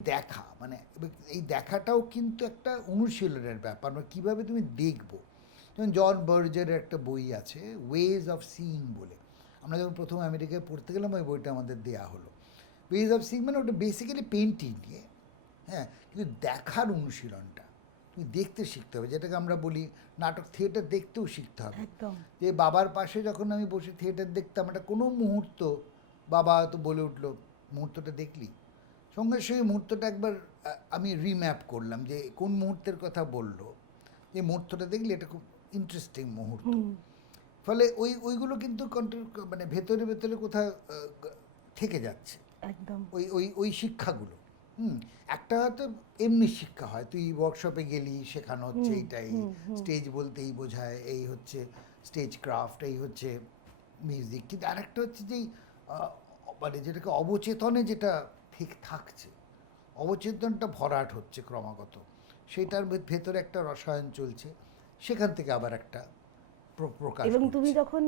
দেখা মানে এই দেখাটাও কিন্তু একটা অনুশীলনের ব্যাপার, মানে কীভাবে তুমি দেখবো। যেমন জন বার্জের একটা বই আছে ওয়েজ অফ সিইং বলে, আমরা যখন প্রথম আমেরিকায় পড়তে গেলাম ওই বইটা আমাদের দেয়া হলো। ওয়েজ অফ সিইং মানে ওটা বেসিক্যালি পেন্টিং নিয়ে, হ্যাঁ, কিন্তু দেখার অনুশীলনটা তুমি দেখতে শিখতে হবে, যেটাকে আমরা বলি নাটক থিয়েটার দেখতেও শিখতে হবে। একদম। যে বাবার পাশে যখন আমি বসে থিয়েটার দেখতাম, একটা কোনো মুহূর্ত বাবা হয়তো বলে উঠলো, মুহূর্তটা দেখলি, সঙ্গে সঙ্গে মুহূর্তটা একবার আমি রিম্যাপ করলাম যে কোন মুহূর্তের কথা বললো, যে মুহূর্তটা দেখলি এটা খুব ইন্টারেস্টিং মুহূর্ত। ফলে ওইগুলো কিন্তু মানে ভেতরে ভেতরে কোথাও থেকে যাচ্ছে একদম। ওই শিক্ষাগুলো। একটা হয়তো এমনি শিক্ষা হয়, তুই ওয়ার্কশপে গেলি, শেখানো হচ্ছে এইটাই, স্টেজ বলতেই বোঝায় এই হচ্ছে স্টেজ ক্রাফট, এই হচ্ছে মিউজিক। কিন্তু আরেকটা হচ্ছে যে মানে যেটাকে অবচেতনে যেটা ঠিক থাকছে, অবচেতনটা ভরাট হচ্ছে ক্রমাগত, সেটার ভেতরে একটা রসায়ন চলছে, সেখান থেকে আবার একটা প্রকাশ এবং তুমি ঘটছে। যখন